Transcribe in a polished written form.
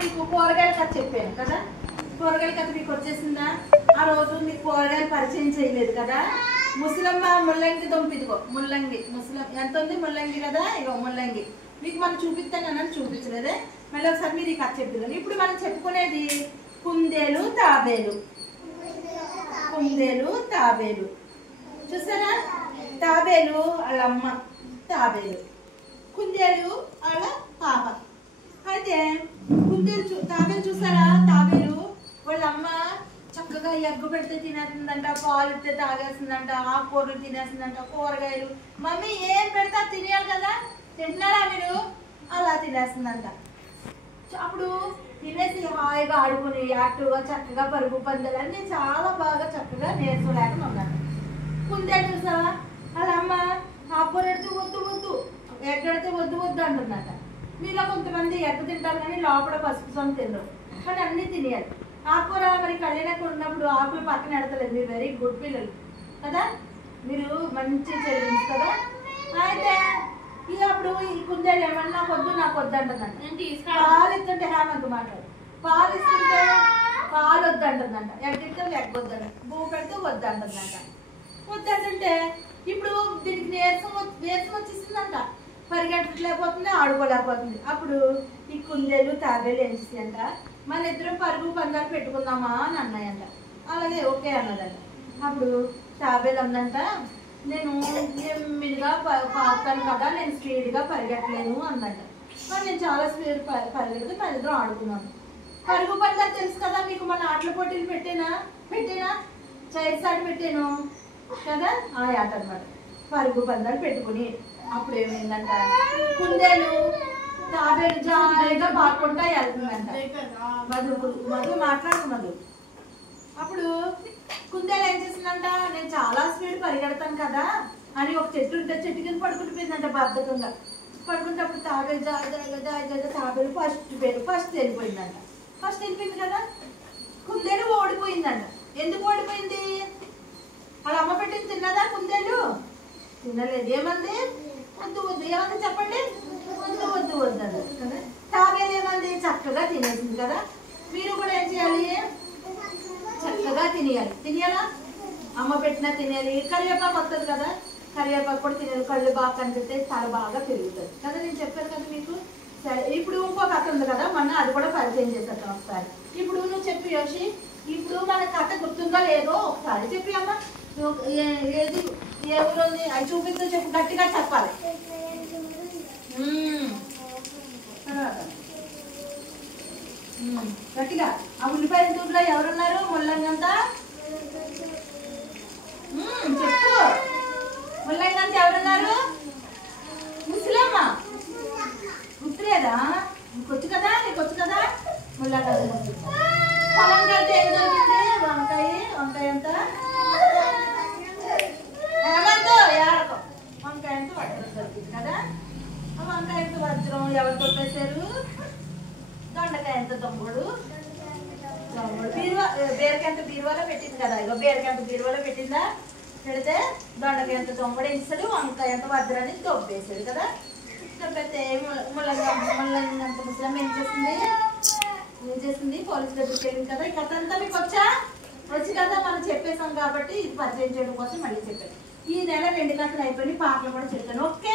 మీకు కూరగాయల కథ చెప్పాను కదా, కూరగాయల కథ మీకు వచ్చేసిందా? ఆ రోజు మీకు కూరగాయలు పరిచయం చేయలేదు కదా. ముసలమ్మ ముల్లంగి దుంపిదిగో, ముల్లంగి ముసలం ఎంత ఉంది ముల్లంగి కదా, ఇగో ముల్లంగి మీకు మనం చూపిస్తానని చూపించలేదే. మళ్ళీ ఒకసారి మీరు ఈ కథ చెప్తాను. ఇప్పుడు మనం చెప్పుకునేది కుందేలు తాబేలు. కుందేలు తాబేలు చూసారా? తాబేలు వాళ్ళ అమ్మ, తాబేలు కుందేలు వాళ్ళ పాప. అయితే కుందేలు తాబేలు చూసారా? తాబేలు వాళ్ళ అమ్మ చక్కగా ఎగ్గు పెడితే తినేస్తుందంట, పాలు ఇస్తే తాగేస్తుందంట, ఆకుకూరలు తినేస్తుందంట, కూరగాయలు మమ్మీ ఏం పెడతా తినేయాలి కదా, తింటున్నారా మీరు? అలా తినేస్తుందంట. అప్పుడు తినేసి హాయిగా ఆడుకుని యాక్టివ్గా చక్కగా పరుగు పందాలన్నీ చాలా బాగా చక్కగా నేర్చుకోలేక ఉన్నాను. కుందేలు చూసావా? వాళ్ళ అమ్మ ఆకుకూర ఎడితే వద్దు వద్దు, ఎగ్గడితే వద్దు వద్దు అంటుందట. మీలో కొంతమంది ఎగ్గు తింటారు కానీ లోపల పసుపు సొంత తినరు, కానీ అన్నీ తినేయాలి. ఆకుకూర మరి కళ్యాణకు ఉన్నప్పుడు ఆకులు పక్కన ఎడతలేదు. మీరు వెరీ గుడ్ పిల్లలు కదా, మీరు మంచి చెల్లించు కదా. అయితే ఇక అప్పుడు ఈ కుందేలు ఏమన్నా నాకు వద్దు నాకు వద్దు అంటుందంట. పాలు ఇస్తుంటే హేమంత్ మాట్లాడు, పాలు ఇస్తుంటే పాలు వద్దు అంటుందంట, ఎగ్గితే ఎగ్ వద్దంట, భూ పెడితే వద్దు అంటుందంట. వద్దంటే ఇప్పుడు దీనికి నీరసం వచ్చేసిందంట, పరిగెట్టలేకపోతుంది, ఆడుకోలేకపోతుంది. అప్పుడు ఈ కుందేలు తాబేలు ఏం చేసిందంట, మన ఇద్దరం పరుగు పందాలు పెట్టుకుందామా అని అన్నాయంట. అలాగే ఓకే అన్నదంట. అప్పుడు తాబేలు అందంట, నేను నెమ్మదిగా పాకుతాను కదా, నేను స్పీడ్గా పరిగెట్టలేను అందంట. మరి నేను చాలా స్పీడ్ పరిగెడితే మన ఇద్దరం ఆడుకున్నాను. పరుగు పందాలు తెలుసు కదా మీకు, మన ఆటల పోటీలు పెట్టేనా చైర్స్ ఆట పెట్టాను కదా, ఆ ఆట అనమాట. పరుగు పందాలు పెట్టుకుని అప్పుడు ఏమైందంట, కుందేలు తాబేలు జాయిగా పాకుంటా వెళ్తుందంట. మధు మాట్లాడు మధు. అప్పుడు కుందేలు ఏం చేసిందంట, నేను చాలా స్పీడ్ పరిగెడతాను కదా అని ఒక చెట్టు ఉంటే చెట్టు కింద పడుకుంటుపోయిందంట బద్ధకంగా. పడుకుంటే అప్పుడు తాబేలు జాయిగా తాబేలు ఫస్ట్ వెళ్ళిపోయిందంట. ఫస్ట్ వెళ్ళిపోయింది కదా, కుందేలు ఓడిపోయిందంట. ఎందుకు ఓడిపోయింది? వాళ్ళ అమ్మ పెట్టింది తిన్నదా కుందేలు? తినలేదు. ఏమంది? వద్దు వద్దు. ఏమంది చెప్పండి? వద్దు వద్దు వద్దు అది కదా. తాబేలు ఏమంది? చక్కగా తినేసింది కదా. మీరు కూడా ఏం చేయాలి? చక్కగా తినేయాలా? అమ్మ పెట్టినా తినేయాలి. కరివేపాకు వస్తుంది కదా, కరివేపాకు కూడా తినేది. కళ్ళు బాగా కనిపిస్తే తల బాగా పెరుగుతుంది కదా, నేను చెప్పాను కదా మీకు. సరే, ఇప్పుడు ఇంకో కథ ఉంది కదా, మొన్న అది కూడా పరిచయం చేసేద్దాం ఒకసారి. ఇప్పుడు నువ్వు చెప్పు యోషి, ఇప్పుడు మన కథ గుర్తుందో లేదో ఒకసారి చెప్పి అమ్మ. ఏది ఏ ఊరు ఉంది అది చూపిస్తూ చెప్పు, గట్టిగా చెప్పాలి. గట్టిగా. ఆ ఉల్లిపాయ తూరులో ఎవరున్నారు? ముల్లంగంతా చెప్పు. ముల్లంగంత ఎవరున్నారు? ముసలమ్మ. గుర్తులేదా? నీకొచ్చు కదా ముల్లంగంత. పొలం కలిసి ఏం దొరికింది? వంకాయ ఎంత ఏమందో ఏడకో, వంకాయ ఎంత వజ్రం దొరికింది కదా. వంకాయ ఎంత వజ్రం ఎవరు కొట్టేశారు? దొండకాయ ఎంత దొంగడు, బీరకాయ ఎంత బీరువాలో పెట్టింది కదా. ఇక బీరకాయ ఎంత బీరువాలో పెట్టిందా, పెడితే దొండకాయ ఎంత దొంగడు వేసాడు, వంకాయ ఎంత వజ్రాన్ని దొబ్బేసాడు కదా. దొబ్బేస్తే ముల్లంగంత ముసలమ్మ ఏం చేసింది? పోలీసు దగ్గరికి వెళ్ళింది కదా. ఈ కథ అంతా మీకు వచ్చి కదా, మనం చెప్పేసాం కాబట్టి ఇది పరిచయం చేయడం కోసం మళ్ళీ చెప్పాను. ఈ నెల 2 కథలు అయిపోయి పాటలు కూడా చెప్పాను. ఓకే.